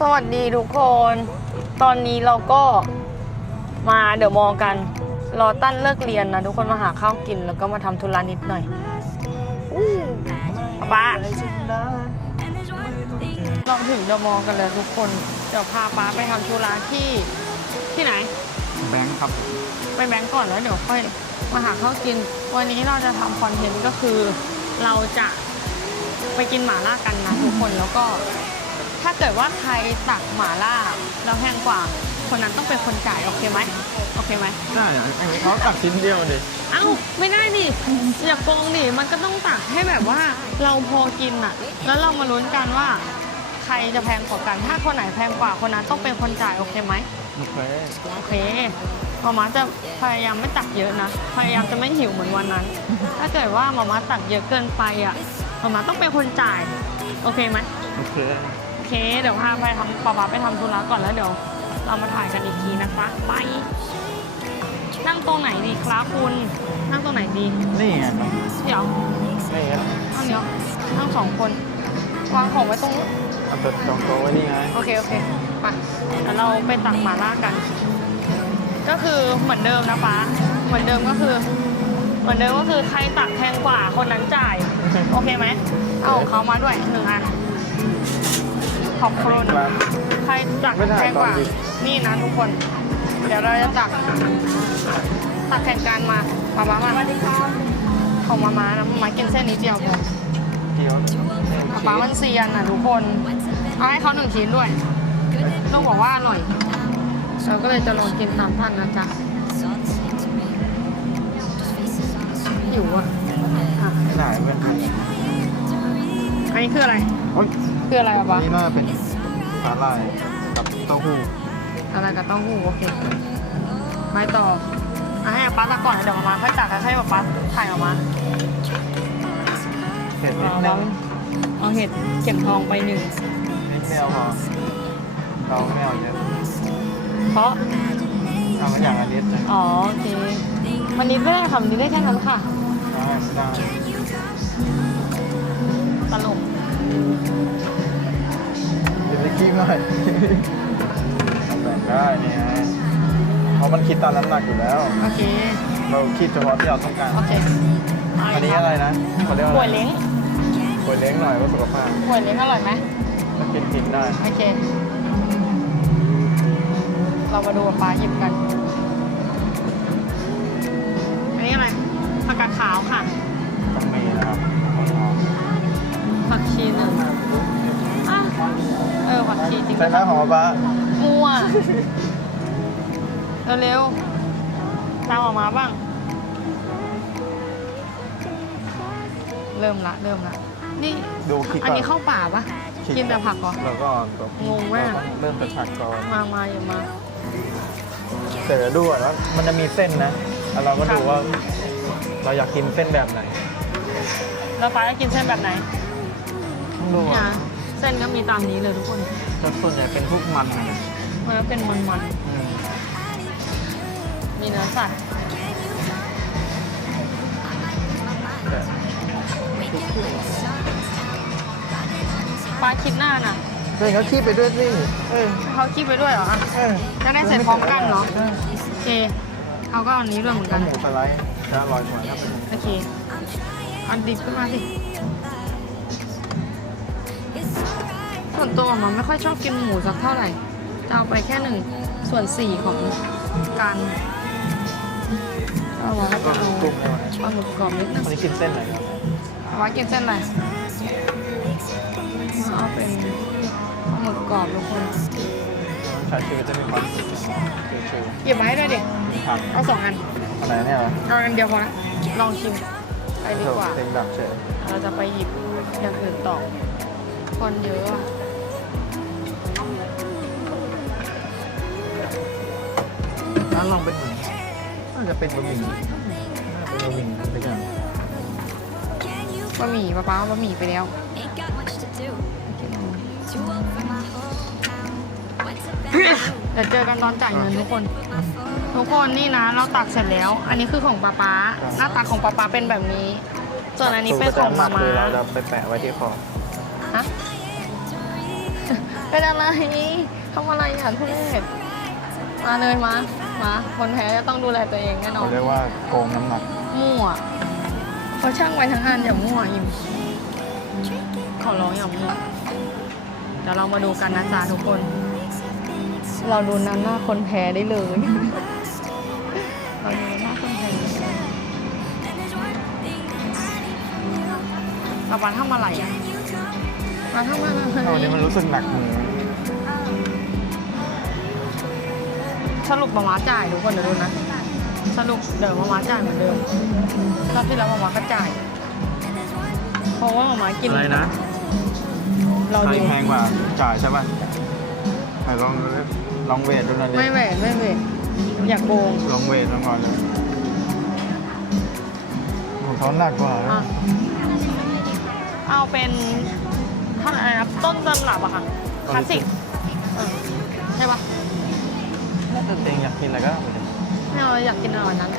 สวัสดีทุกคน ตอนนี้เราก็มาเดอะมอลล์กัน รอตั้นเลิกเรียนนะทุกคนมาหาข้าวกินแล้วก็มาทำธุระนิดหน่อยอู้ป้าเราถึงเดอะมอลล์กันแล้วทุกคน เดี๋ยวพาป้าไปทำธุระที่ที่ไหน แบงค์ครับ ไปแบงก์ก่อนแล้วเดี๋ยวค่อยมาหาข้าวกิน วันนี้เราจะทำคอนเทนต์ก็คือ เราจะไปกินหมาล่ากันนะทุกคนแล้วก็ ถ้าเกิดว่าใครตักหมาล่าแล้วแพงกว่า คนนั้นต้องเป็นคนจ่ายโอเคไหมโอเคไหมได้อะเขาตักชิ้นเดียวดิเอ้าไม่ได้ดิอย่าโกงดิมันก็ต้องตักให้แบบว่าเราพอกินอะแล้วเรามาลุ้นกันว่า ใครจะแพงกว่ากัน ถ้าคนไหนแพงกว่าคนนั้นต้องเป็นคนจ่ายโอเคไหมโอเคโอเคหมาม่าจะพยายามไม่ตักเยอะนะ พยายามจะไม่หิวเหมือนวันนั้น ถ้าเกิดว่าหมาม่าตักเยอะเกินไปอะหมาม่าต้องเป็นคนจ่าย โอเคไหมโอเคโอ เคเดี๋ยวพาไปทำป๊าป๊าไปทำธุระก่อนแล้วเดี๋ยว เรามาถ่ายกันอีกทีนะคะไปนั่งตรงไหนดีครับคุณ นั่งตรงไหนดีนี่ไงเดี๋ยวนี่ครับนั่งเดี๋ยวนั่งสองคนวางของไว้ตรงนู้นเอาตัวตรงโต๊ะไว้นี่ไงโอเคโอเคไปเดี๋ยวเราไปตักหมาล่ากัน ก็คือเหมือนเดิมนะป๊าเหมือนเดิมก็คือ เหมือนเดิมก็คือใครตักแพงกว่าคนนั้นจ่าย โอเคไหมเอาของเขามาด้วยหนึ่งอัน ขอบคุณนะใครตักแพงกว่า นี่นะทุกคน เดี๋ยวเราจะตัก ตักแข่งกันมาป๊าป๊ามาของมามานะมามากินเส้นนี้เดียวพอเกี๊ยวป๊าป๊ามันเซียนอะทุกคน เอาให้เขาหนึ่งชิ้นด้วย ต้องบอกว่าอร่อยเราก็เลยจะลองกินตามท่านนะจ๊ะหิวอะอะไม่ได้เพื่อนอันนี้คืออะไรโอ๊ย คืออะไรอะป๊านี่น่าจะเป็นสาหร่ายกับเต้าหู้อะไรกับเต้าหู้โอเคไปต่ออะให้ป๊าตักก่อนเดี๋ยวมามาค่อยตักแล้วให้ป๊าถ่ายออกมาเผ็ดนิเอาดนึเรางเอาเห็ดเข็มทองไปหนึ่งนิดเดียวพอเราไม่เอาเยอะเพราะเอาไม่อย่างละนิดเลยอ๋อโอเค วันนี้ไม่ได้ค่ะวันนี้ได้แค่นั้นค่ะ ได้ไม่ได้ตลกเดี๋ยวไปขี้ห น่อยแบ่งได้นี่ไงเพราะมันคิดตามน้ำหนักอยู่แล้ว โอเค เราคิดเฉพาะที่เราต้องการ โอเคอันนี้อะไรนะเขาเรียกว่าป่วยอะไรเล้งป่วยเล้งหน่อยว่าสุขภาพป่วยเล้งอร่อยไหมมันกินผิดได้ โอเค เรามาดูกับปลาหยิบกัน ผักชีจริงใช่ไหมของป้ามั่วเร็วๆตามออกมาบ้าง เริ่มละเริ่มละนี่ดูคิดอันนี้เข้าป่าปะกินแต่ผักเหรอแล้วก็ตัวงงมากเริ่มจากผักก่อนมามาอย่ามาแต่เดี๋ยวดูก่อนว่ามันจะมีเส้นนะแล้วเราก็ดูว่า เราอยากกินเส้นแบบไหนแล้วฟ้าจะกินเส้นแบบไหนต้องดูเนี่ยอะเส้นก็มีตามนี้เลยทุกคน แต่ส่วนใหญ่เป็นพวกมันนะมันก็เป็นมันอืมๆ มีเนื้อสัตว์แต่ฟ้าคิดหน้าน่ะเฮ้ยเขาขี้ไปด้วยสิเออให้เขาคิดไปด้วยเหรออะเออจะได้เสร็จพร้อมกันเหรอโอเคเขาก็เอาอันนี้ด้วยเหมือนก็กันหมูสไลด์จะอร่อยกว่าถ้าเป็นโอเคเอาดิบขึ้นมาสิ ส่วนตัวมันไม่ค่อยชอบกินหมูสักเท่าไหร่จะเอาไปแค่หนึ่งส่วนสี่ของการเอาไว้ก็เอากุ้งเอาไว้ปลาหมึกกรอบนิดนึงวันนี้กินเส้นไหนครับเอาไว้กินเส้นอะไรเอาเป็นปลาหมึกกรอบทุกคนใช้ชื่อจะมีความสุขชื่อหยิบมาให้ด้วยดิๆผักเอาสองอันอะไรเนี่ยเอเอาอันเดียวพอละลองชิมไปดีกว่าเราจะไปหยิบอย่างอื่นต่อคนเยอะอะานลองเป็นเหมือนน่าจะเป็นบะหมี่น่าจะเป็นบะหมี่อะไรอย่างบะหมี่ป้าป้าเอาบะหมี่ไปแล้ว เดี๋ยวเจอกันตอนจ่ายเงินทุกคน ทุกคนนี่นะเราตักเสร็จแล้ว อันนี้คือของป้าป้า หน้าตาของป้าป้าเป็นแบบนี้ ส่วนอันนี้เป็นของมาสูตรประจำหลักมาคือเราจะไปแปะไว้ที่คอฮะเป็นอะไรทำอะไรอะทุเรศ มาเลยมา มาคนแพ้จะต้องดูแลตัวเองแน่นอเขานเรียกว่าโกงน้ำหนักมั่วเขาช่างไว้ทั้งอันอย่ามั่วอิมขอร้องอย่ามั่วเดี๋ยวเรามาดูกันนะจ๊ะทุกคน เราดูนั้นหน้าคนแพ้ได้เลย เราดูหน้าคนแพ้ได้เลยปาปาทำอะไรอะมาทำอะไรวันนี้มันรู้สึกหนักมือ สรุปมาม้าจ่ายทุกคนเดี๋ยวดูนะ สรุปเดี๋ยวมาม้าจ่ายเหมือนเดิมรอบที่แล้วมาม้าก็จ่าย เพราะว่ามาม้ากินอะไรนะเราใครดูแพงกว่าจ่ายใช่ป่ะไหนลองดูดิลองเวทดูหน่อยดิไม่แหวนไม่เวทอยากโกงลองเวทลองก่อนเลยของเขาหนักกว่านะอะเอาเป็นเท่าไหร่นะต้นตำรับอะค่ะคลาสสิกเออใช่ปะ น่าจะเองอยากกินอะไรก็เอาไปดิไม่เอาอยากกินอะไรนั้น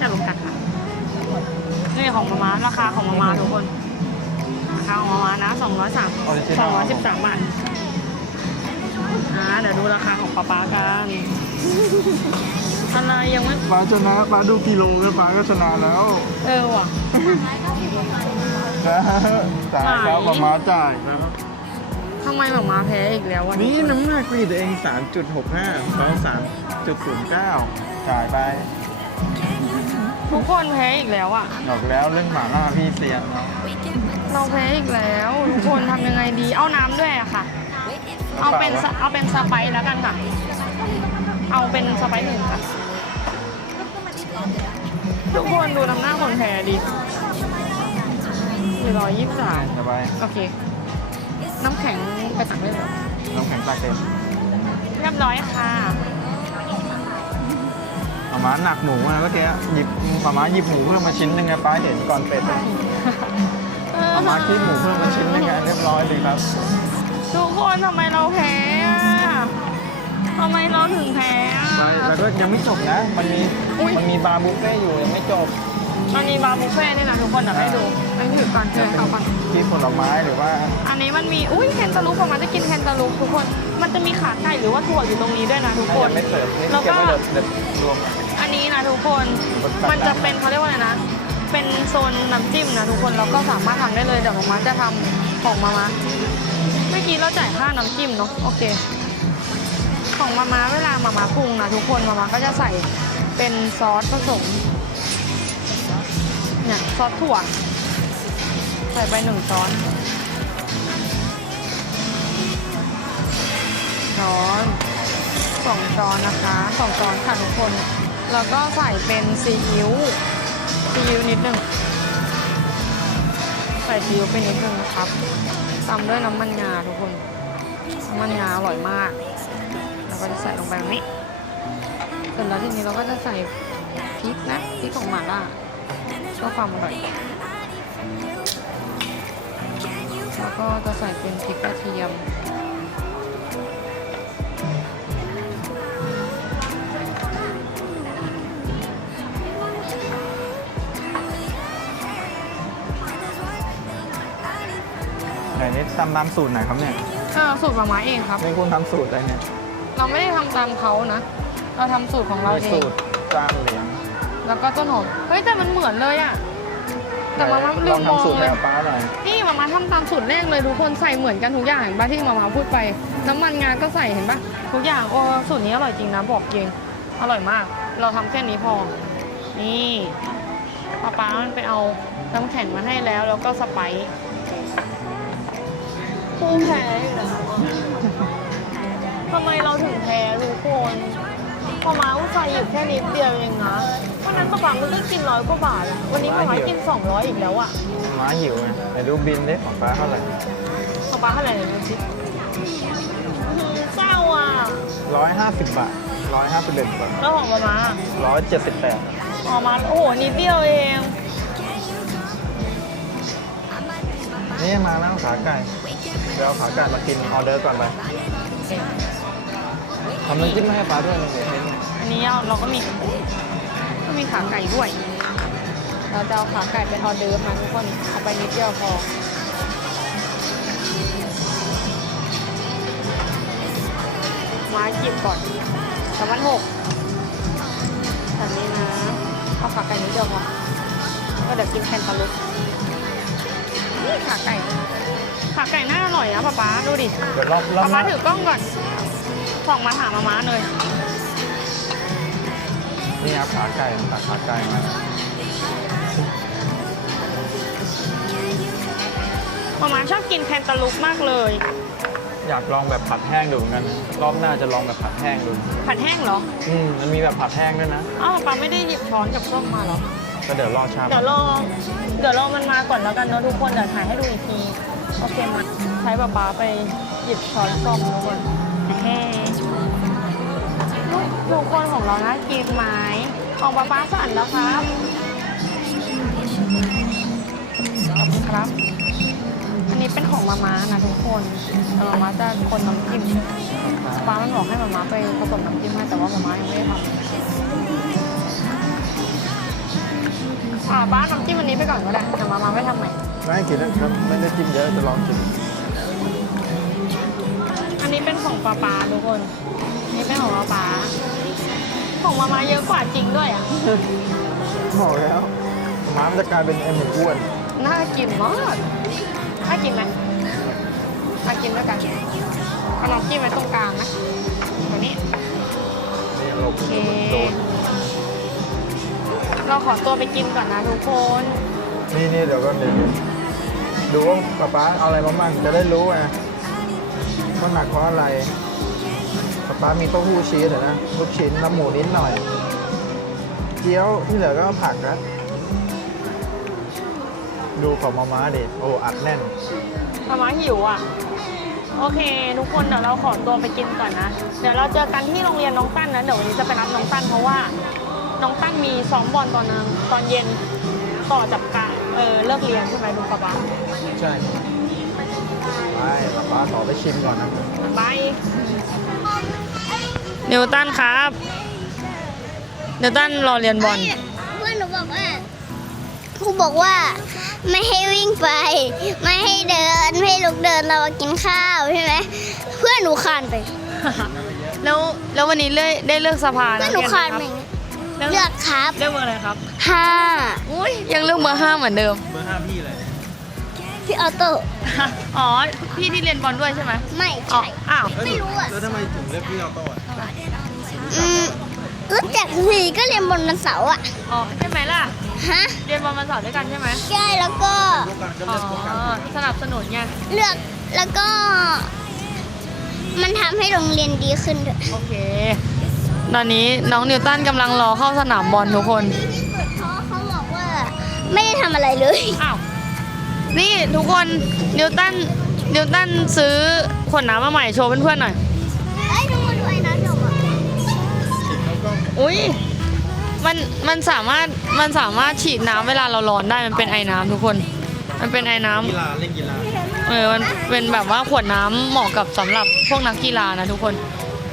จะรวมกันค่ะนี่ของมาม้าราคาของมาม้าทุกคนราคาของมาม้านะ203 213บาทอ่าเดี๋ยวดูราคาของป๊าป๊ากันอะไรยังไม่ป้าชนะป้าดูกิโลก็ป้าก็ชนะแล้ว เออว่ะจ่ายครับไหนป้ามาจ่ายครับ ทำไมหมาม้าแพ้อีกแล้ววะนี่น้ำหนักนี่ตัวเอง 3.65เขา3.09จ่ายไป ทุกคนแพ้อีกแล้วอะบอกแล้วเรื่องหมาล่าพี่เสียนเนาะเราแพ้อีกแล้ว ทุกคนทำยังไงดีเอาน้ำด้วยอะค่ะ เอาเป็นสเอาเป็นสไปซ์แล้วกันค่ะ เอาเป็นสไปซ์หนึ่งค่ะ ทุกคนดูน้ำหน้าคนแพ้ดิสี่ร้อยยี่สิบสามสบายโอเค น้ำแข็งไปตักได้เลยน้ำแข็งตาเต็มเรียบร้อยค่ะป้ามาหนักหมูนะเมื่อกี้หยิบป้ามาหยิบหมูเพิ่มมาชิ้นหนึ่งไงป้าเห็นก่อนเป็ดเลยป้ามาคิดหมูเพิ่มมาชิ้นหนึ่งไงเรียบร้อยเลยครับทุกคนทำไมเราแพ้อะทำไมเราถึงแพ้อะไปแล้วก็ยังไม่จบนะ มันมีอุ๊ยมันมีบาร์บุฟเฟ่ต์อยู่ยังไม่จบ มันมีบาร์บุฟเฟ่ต์นี่นะทุกคนเดี๋ยวให้ดูให้ถือก่อนเชิญเข้าก่อน ที่ผลไม้หรือว่าอันนี้มันมี อุ้ยแคนตาลูปประมาณจะกินแคนตาลูปทุกคน มันจะมีขาไก่หรือว่าถั่วอยู่ตรงนี้ด้วยนะทุกถ้าคยันงไม่เสิร์ฟนี่แล้วเก็บก็ไว้เดี๋ยวเดี๋ยวรวม อันนี้นะทุกคนมันตัดมันจะเป็นเขาเรียกว่าอะไรนะ เป็นโซนน้ำจิ้มนะทุกคน เราก็สามารถทำได้เลยเดี๋ยวมาม่าจะทำของมาม่าเมื่อกี้เราจ่ายค่าน้ำจิ้มเนาะ โอเค ของมาม่าเวลามาม่าปรุงนะทุกคน มาม่าก็จะใส่เป็นซอสผสม เนี่ยซอสถั่ว ใส่ไปหนึ่งช้อน ช้อนสองช้อนนะคะสองช้อนค่ะทุกคน แล้วก็ใส่เป็นซีอิ๊วซีอิ๊วนิดหนึ่งใส่ซีอิ๊วไปนิดหนึ่งนะครับตามด้วยน้ำมันงาทุกคนน้ำมันงาอร่อยมากเราก็จะใส่ลงไปแบบนี้เสร็จแล้วทีนี้เราก็จะใส่พริกนะพริกของหม่าล่า เพื่อความอร่อยแล้วก็จะใส่เป็นพริกกระเทียมไหนนี่ทำตามสูตรไหนครับเนี่ยอ่าสูตรหมาม้าเองครับ นี่คุณทำสูตรอะไรเนี่ย เราไม่ได้ทำตามเขานะ เราทำสูตรของเรามีเอสูง ตรจ้างเหรียญ แล้วก็ต้นหอมเฮ้ยแต่มันเหมือนเลยอะแต่มาม่าลืลอมงมองทำสูตรเลให้ยกับป้าหน่อยนี่มาม่าทำตามสูตรแรกเลยทุกคนใส่เหมือนกันทุกอย่างเห็นปะที่มาม่าพูดไป น้ำมันงาก็ใส่เห็นปะทุกอย่างโอ้สูตรนี้อร่อยจริงนะบอกจริงอร่อยมาก เราทำแค่นี้พอ นี่ป้าป้ามันไปเอาน้ำแข็งมาให้แล้ว แล้วก็สไปซ์ผู้แพ้อีกแล้วอะทำไมเราถึงแพ้ทุกคน พอมาอุตส่าห์หยิบแค่นิดเดียวเองนะวันนั้นป้าป๋ามันก็กินร้อยกว่าบาทอะวันนี้ป้าป๋ากิน 200 อีกแล้วอะม้าหิวไงเดี๋ยวดูบินดิของป้าเท่าไหร่ป้าป๋าเท่าไหร่เนี่ยดูสิอื้อหือเศร้าอะร้อยห้าสิบบาทร้อยห้าสิบเอ็ดบาทแล้วของป้าป๋าร้อยเจ็ดสิบแปดออกมาโอ้โหนิดเดียวเอง นี่มานั่งขาไก่เดี๋ยวเอาขาไก่มากินออเดอร์ก่อนไปทำน้ำจิ้มมาให้ป้าด้วยหนึ่งเดี๋ยวให้เนี้เราก็มีก็มีขาไก่ด้วย เราจะเอาขาไก่ไปทอดเดิร์ฟนทุกคนเอาไปนิดเดียวพอมาจิบก่อนสามพันหกแบบนี้นะ เอาขาไก่นิดเดียวพอก็เดี๋ยวกินแทนปลาลุกนี่ขาไก่ขาไก่น่าอร่อยนะป๊าป๊าดูดิป๊าป๊าถือกล้องก่อนส่องมาถามมาม้าเลย นี่ครับขาไก่ตักขาไก่มามาม้าชอบกินแคนตาลูปมากเลย อยากลองแบบผัดแห้งดูเหมือนกันรอบหน้าจะลองแบบผัดแห้งดู ผัดแห้งเหรอ อืมมันมีแบบผัดแห้งด้วยนะอ้าวป๊าไม่ได้หยิบช้อนกับส้มมาเหรอ ก็เดี๋ยวรอชาเดี๋ยวรอ เดี๋ยวรอมันมาก่อนแล้วกันเนอะทุกคน เดี๋ยวถ่ายให้ดูอีกที โอเคมาใช้ป๊าป๊าไปหยิบช้อนส้มทุกคนแฮ่ลูก ทุกคนของเรานะกินไหมของป๊าป๊าสั่นแล้วครับขอบคุณครับ อันนี้เป็นของมาม่านะทุกคนแต่มาม่าจะคนน้ำจิ้มป๊ามันบอกให้มาม่าไปผสมน้ำจิ้มให้แต่ว่ามาม่ายังไม่ได้ทำอ่าบ้านน้ำจิ้มอันนี้ไปก่อนก็ได้แต่มาม่าไม่ทำใหม่ไม่ให้กินนะครับไม่ได้จิ้มเยอะจะลองกินอันนี้เป็นของป๊าป๊าทุกคนอันนี้เป็นของป๊าป๊า ของมาม่าเยอะกว่าจริงด้วยอะ บอกแล้วม้ามันจะกลายเป็นไอ้หมูอ้วนน่ากินมากน่ากินไหมน่ากินด้วยกันเอาน้ำจิ้มไว้ตรงกลางนะตัวนี้ นี่หลบโอเค โดนเราขอตัวไปกินก่อนนะทุกคน นี่นี่เดี๋ยวก็เดี๋ยวดูว่าป๊าป๊าเอาอะไรมามั่งจะได้รู้ไงว่าหนักเพราะอะไร ป๊าป๊ามีเต้าหู้ชีสเหรอนะลูกชิ้นน้ำหมูนิดหน่อย เกี๊ยวที่เหลือก็ผักนะดูของมาม่าดิโอ้อัดแน่น มาม่าหิวอะ โอเค ทุกคนเดี๋ยวเราขอตัวไปกินก่อนนะ เดี๋ยวเราเจอกันที่โรงเรียนน้องตั้นนะ เดี๋ยววันนี้จะไปรับน้องตั้นเพราะว่า น้องตั้นมีซ้อมบอลตอนนึงตอนเย็นต่อจากการเออเลิกเรียนใช่ไหมลูกป๊าป๊าใช่ ไปป๊าป๊าขอไปชิมก่อนนะบาย นิวตันครับนิวตันรอเรียนบอลเพื่อนหนูบอกว่าครูบอกว่าไม่ให้วิ่งไป ไม่ให้เดิน ไม่ให้ลุกเดินเรากินข้าวใช่ไหมเพื่อนหนูคานไปแล้วแล้ววันนี้เลือกได้เลือกสภาเพื่อนหนูคานไปอย่างเงี้ยเลือกเลือกครับ เลือกเบอร์อะไรครับห้าอุ้ยยังเลือกเบอร์ห้าเหมือนเดิมเบอร์ห้าพี่เลย พี่ออโต้อ๋อ พี่ที่เรียนบอลด้วยใช่ไหมไม่อ๋อใช่อ้าว ไม่รู้อะแล้วทำไมถึงเลือกพี่เอาโต้อะอืมรู้จักทีก็เรียนบนวันเสาร์อะอ๋อ ใช่ไหมล่ะ ฮะเรียนบอลวันเสาร์ด้วยกันใช่ไหมใช่แล้วก็พวกกันก็อ๋เลือกพวกกันอ สนับสนุนไง เลือกแล้วก็ มันทำให้โรงเรียนดีขึ้นด้วยโอเค ตอนนี้น้องนิวตันกำลังรอเข้าสนามบอลทุกคนเพราะเขาบอกว่า ไม่ได้ทำอะไรเลย อ้าว นี่ทุกคนนิวตันนิวตันซื้อขวดน้ำมาใหม่โชว์เพื่อนๆหน่อยไอ้ยทุกคนด้วยนะจบอะอุ้ยมันมันสามารถมันสามารถฉีดน้ำเวลาเราร้อนได้มันเป็นไอ้น้ำทุกคน มันเป็นไอ้น้ำ กีฬาเล่นกีฬาเออ มันเป็นแบบว่าขวดน้ำเหมาะกับสำหรับพวกนักกีฬานะทุกคน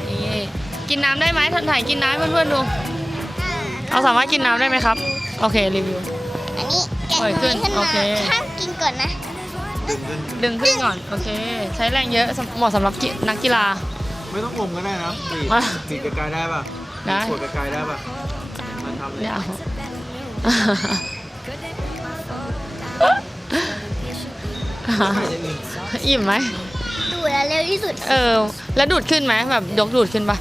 นี่กินน้ำได้ไหมทันถ่ายกินน้ำให้เพื่อนๆดู เราสามารถกินน้ำได้ไหมครับ โอเค รีวิว อันนี้แกะปล่อยขึ้นขึ้นโอมาเค ห้ามกินก่อนนะดึงขึ้นก่อน โอเค ใช้แรงเยอะสำเหมาะสำหรับกินักกีฬา ไม่ต้องอมก็ได้นะปีกอะปีกไกลๆได้ป่ะได้ขวดไกลๆได้ป่ะมาทำเลยเดี๋ยวใครจะอิ่มอิ่มไหม ดูแลเร็วที่สุดเออ แล้วดูดขึ้นไหมแบบยกดูดขึ้นปะ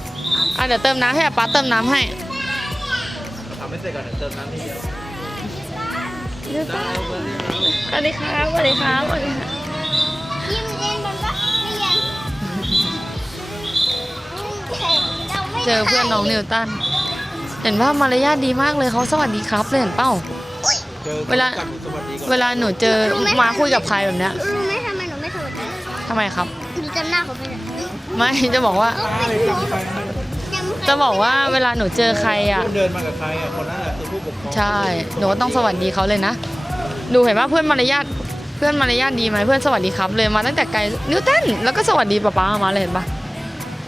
อะเดี๋ยวเติมน้ำให้อะป้าเติมน้ำให้ ทำไม่เสร็จก่อนเดี๋ยวเติมน้ำทีเดียว สวัสดีครับสวัสดีครับสวัสดีครับยิ้มเรียนมันปะไม่เรียนราไม่เจอเพื่อนน้องนิวตัน เห็นว่ามารยาทดีมากเลยเขาสวัสดีครับเลยเห็นเป้าจอเวลาจับสวัสดีก่อนเวลาหนูเจอมาคุยกับใครแบบเนี้ยรู้ไหมทำไมหนูไม่สวัสดีทำไมครับหนูจำหน้าเขาไม่ได้ไม่จะบอกว่าเออไม่รู้ จำจะบอกว่าเวลาหนูเจอใครอะคุณเดินมากับใครอะคนนั้นแหละคือผู้ปกครองใช่ หนูก็ต้องสวัสดีเขาเลยนะ ดูเห็นว่าเพื่อนมารยาท เพื่อนมารยาทดีไหมเพื่อนสวัสดีครับเลยมาตั้งแต่ไกลนิวตันแล้วก็สวัสดีป๊าป๊ามาเลยเห็นปะ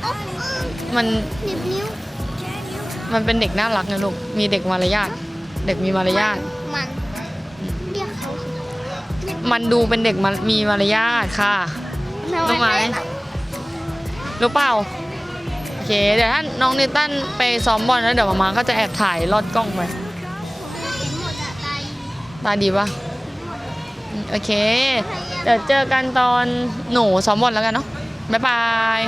โอ๊ะเออมัน หนีบนิ้วมันเป็นเด็กน่ารักนะลูก มีเด็กมารยาท เด็กมีมารยาท มันเรียกเขาสิมันดูเป็นเด็กมามีมารยาทค่ะ รู้ไหม รู้เปล่าท เค เดี๋ยวถ้าน้องนิวตันไปซ้อมบอลแล้วเดี๋ยวมามาก็จะแอบถ่ายลอดกล้องไปเห็นหมดอะตายตาดีปะโอเค เดี๋ยวเจอกันตอนหนูซ้อมบอลแล้วกันเนาะบ๊ายบาย